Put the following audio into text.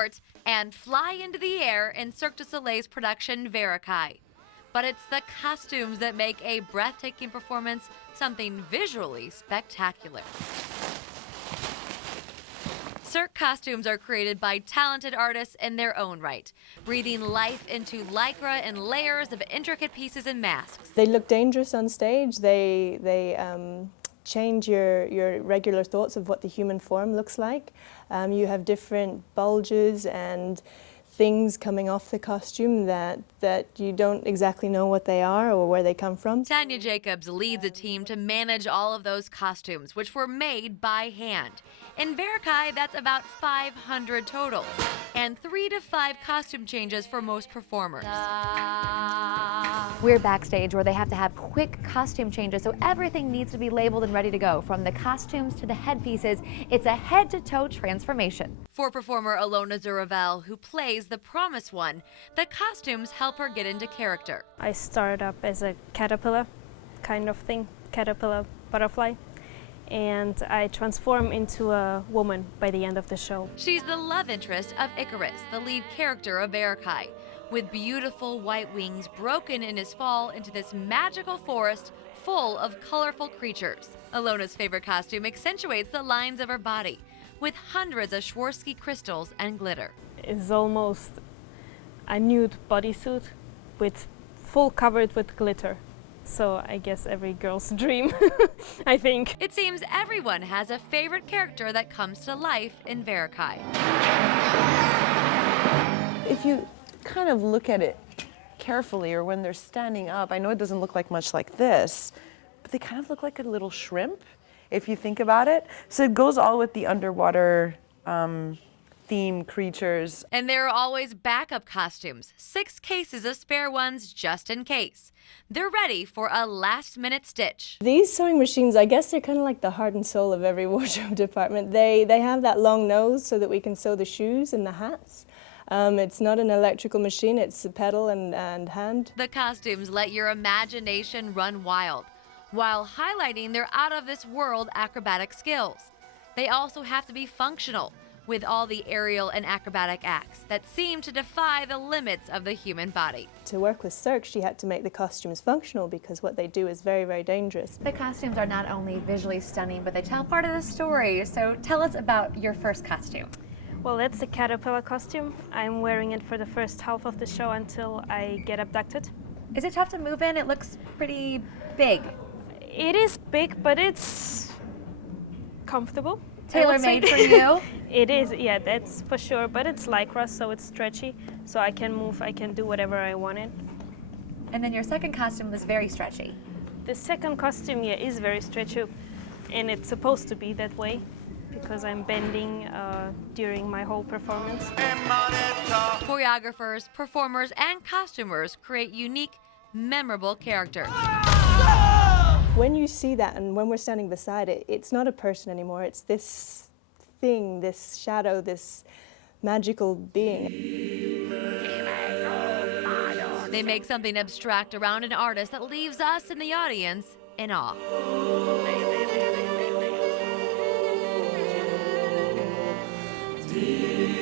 contort and fly into the air in Cirque du Soleil's production Verikai. But it's the costumes that make a breathtaking performance something visually spectacular. Cirque costumes are created by talented artists in their own right, breathing life into lycra and layers of intricate pieces and masks. They look dangerous on stage. They change your regular thoughts of what the human form looks like. You have different bulges and things coming off the costume that you don't exactly know what they are or where they come from. Tanya Jacobs leads a team to manage all of those costumes, which were made by hand. In Verikai, that's about 500 total, and 3 to 5 costume changes for most performers. We're backstage where they have to have quick costume changes, so everything needs to be labeled and ready to go. From the costumes to the headpieces, it's a head-to-toe transformation. For performer Alona Zuravel, who plays the Promised One, the costumes help her get into character. I started up as a caterpillar kind of thing, caterpillar butterfly, and I transform into a woman by the end of the show. She's the love interest of Icarus, the lead character of Verikai, with beautiful white wings broken in his fall into this magical forest full of colorful creatures. Alona's favorite costume accentuates the lines of her body, with hundreds of Swarovski crystals and glitter. It's almost a nude bodysuit with full covered with glitter. So I guess every girl's dream, I think. It seems everyone has a favorite character that comes to life in Verikai. If you kind of look at it carefully, or when they're standing up, I know it doesn't look like much like this, but they kind of look like a little shrimp, if you think about it. So it goes all with the underwater theme creatures. And there are always backup costumes, 6 cases of spare ones just in case. They're ready for a last-minute stitch. These sewing machines, I guess they're kind of like the heart and soul of every wardrobe department. They have that long nose so that we can sew the shoes and the hats. It's not an electrical machine, it's a pedal and hand. The costumes let your imagination run wild, while highlighting their out-of-this-world acrobatic skills. They also have to be functional, with all the aerial and acrobatic acts that seem to defy the limits of the human body. To work with Cirque, she had to make the costumes functional because what they do is very, very dangerous. The costumes are not only visually stunning, but they tell part of the story. So tell us about your first costume. Well, that's the caterpillar costume. I'm wearing it for the first half of the show until I get abducted. Is it tough to move in? It looks pretty big. It is big, but it's comfortable. Tailor-made for you? It is, yeah, that's for sure, but it's lycra, so it's stretchy, so I can move, I can do whatever I wanted. And then your second costume was very stretchy. The second costume, yeah, is very stretchy, and it's supposed to be that way because I'm bending during my whole performance. Choreographers, performers, and costumers create unique, memorable characters. When you see that and when we're standing beside it, it's not a person anymore, it's this thing, this shadow, this magical being. They make something abstract around an artist that leaves us in the audience in awe. Dear